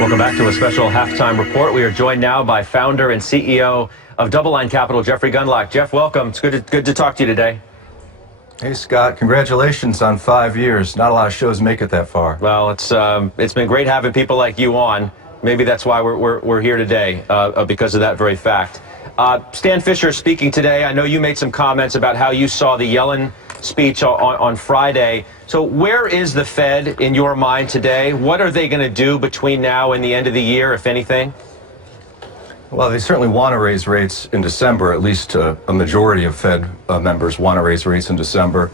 Welcome back to a special halftime report. We are joined now by founder and CEO of Double Line Capital, Jeffrey Gundlach. Jeff, welcome. It's good to talk to you today. Hey, Scott. Congratulations on 5 years. Not a lot of shows make it that far. Well, it's been great having people like you on. Maybe that's why we're here today, because of that very fact. Stan Fischer speaking today. I know you made some comments about how you saw the Yellen speech on Friday. So where is the Fed in your mind today? What are they going to do between now and the end of the year, if anything? Well, they certainly want to raise rates in December. At least a majority of Fed members want to raise rates in December.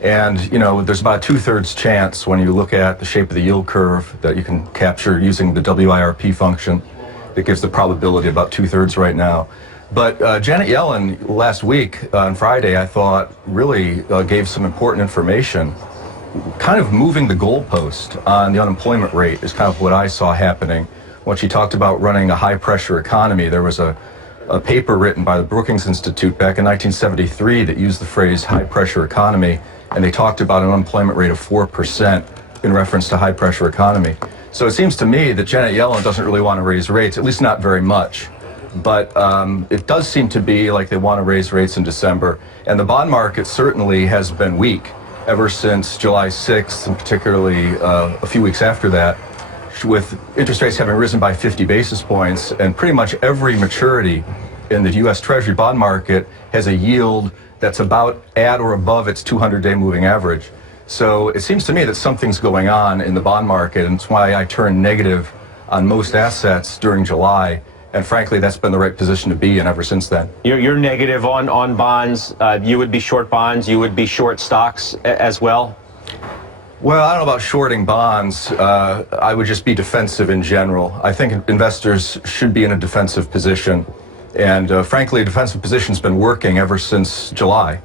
And, you know, there's about a 2/3 chance when you look at the shape of the yield curve that you can capture using the WIRP function. It gives the probability about 2/3 right now. But Janet Yellen last week on Friday, I thought, really gave some important information. Kind of moving the goalpost on the unemployment rate is kind of what I saw happening. When she talked about running a high-pressure economy, there was a paper written by the Brookings Institute back in 1973 that used the phrase high-pressure economy, and they talked about an unemployment rate of 4% in reference to high-pressure economy. So it seems to me that Janet Yellen doesn't really want to raise rates, at least not very much. But it does seem to be like they want to raise rates in December. And the bond market certainly has been weak ever since July 6th, and particularly a few weeks after that, with interest rates having risen by 50 basis points. And pretty much every maturity in the U.S. Treasury bond market has a yield that's about at or above its 200-day moving average. So it seems to me that something's going on in the bond market, and it's why I turned negative on most assets during July. And frankly, that's been the right position to be in ever since then. You're negative on bonds. You would be short bonds. You would be short stocks as well? Well, I don't know about shorting bonds. I would just be defensive in general. I think investors should be in a defensive position. And frankly, a defensive position's been working ever since July.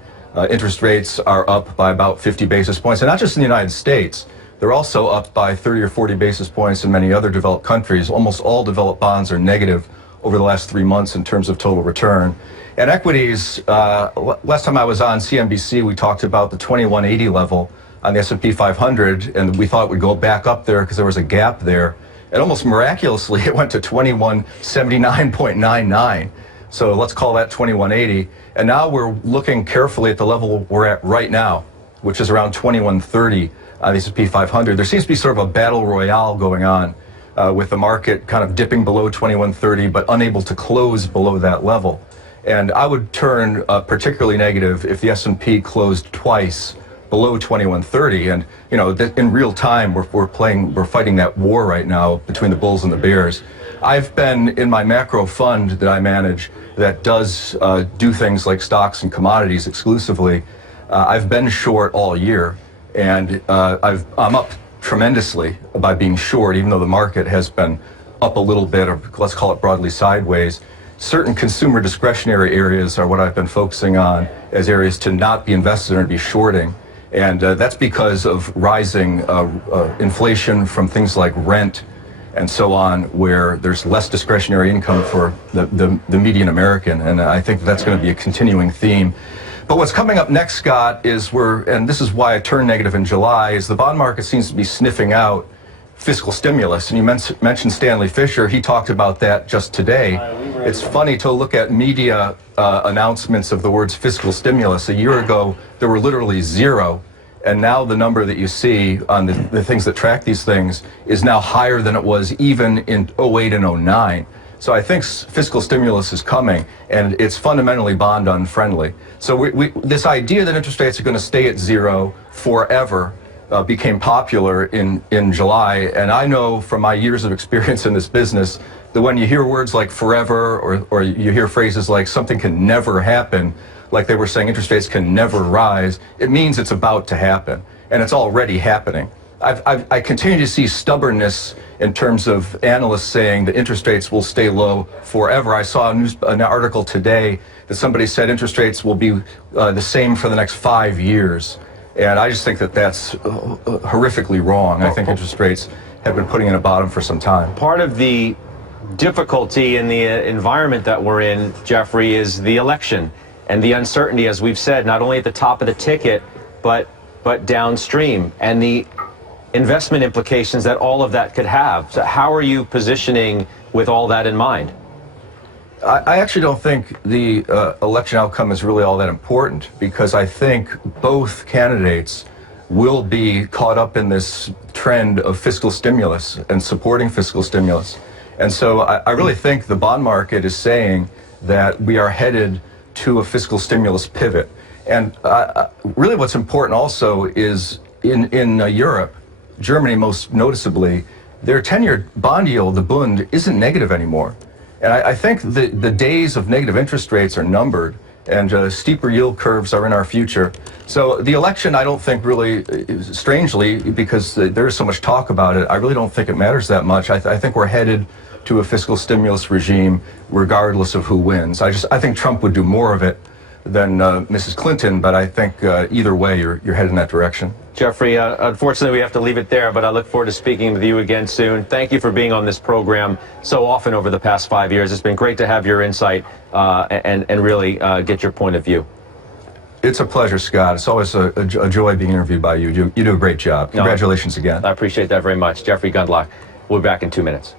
Interest rates are up by about 50 basis points, and not just in the United States. They're also up by 30 or 40 basis points in many other developed countries. Almost all developed bonds are negative over the last 3 months in terms of total return. And equities, last time I was on CNBC, we talked about the 2180 level on the S&P 500, and we thought it would go back up there because there was a gap there. And almost miraculously, it went to 2179.99. So let's call that 2180. And now we're looking carefully at the level we're at right now, which is around 2130 on the S&P 500. There seems to be sort of a battle royale going on with the market kind of dipping below 2130, but unable to close below that level. And I would turn particularly negative if the S&P closed twice below 2130. And you know, in real time, we're fighting that war right now between the bulls and the bears. I've been in my macro fund that I manage that does do things like stocks and commodities exclusively. I've been short all year, and I'm up tremendously by being short, even though the market has been up a little bit, or let's call it broadly sideways. Certain consumer discretionary areas are what I've been focusing on as areas to not be invested in or be shorting. And that's because of rising inflation from things like rent and so on, where there's less discretionary income for the median American. And I think that's going to be a continuing theme. But what's coming up next, Scott, is and this is why I turned negative in July, is the bond market seems to be sniffing out fiscal stimulus. And you mentioned Stanley Fischer. He talked about that just today. It's funny to look at media announcements of the words fiscal stimulus. A year ago, there were literally zero. And now the number that you see on the things that track these things is now higher than it was even in 08 and 09. So I think fiscal stimulus is coming, and it's fundamentally bond unfriendly. So this idea that interest rates are going to stay at zero forever became popular in July. And I know from my years of experience in this business that when you hear words like forever, or you hear phrases like something can never happen, like they were saying interest rates can never rise, it means it's about to happen, and it's already happening. I continue to see stubbornness in terms of analysts saying that interest rates will stay low forever. I saw an article today that somebody said interest rates will be the same for the next 5 years. And I just think that that's horrifically wrong. I think interest rates have been putting in a bottom for some time. Part of the difficulty in the environment that we're in, Jeffrey, is the election and the uncertainty, as we've said, not only at the top of the ticket, but downstream. And the investment implications that all of that could have. So how are you positioning with all that in mind? I actually don't think the election outcome is really all that important, because I think both candidates will be caught up in this trend of fiscal stimulus and supporting fiscal stimulus. And so I really think the bond market is saying that we are headed to a fiscal stimulus pivot. And really what's important also is in Europe, Germany most noticeably, their 10-year bond yield, the Bund, isn't negative anymore. And I think the days of negative interest rates are numbered, and steeper yield curves are in our future. So the election, I don't think really, strangely, because there is so much talk about it, I really don't think it matters that much. I think we're headed to a fiscal stimulus regime regardless of who wins. I think Trump would do more of it than Mrs. Clinton, but I think either way you're headed in that direction. Jeffrey, unfortunately we have to leave it there, but I look forward to speaking with you again soon. Thank you for being on this program so often over the past 5 years. It's been great to have your insight and really get your point of view. It's a pleasure, Scott. It's always a joy being interviewed by you. You do a great job. Congratulations again. I appreciate that very much. Jeffrey Gundlach. We'll be back in 2 minutes.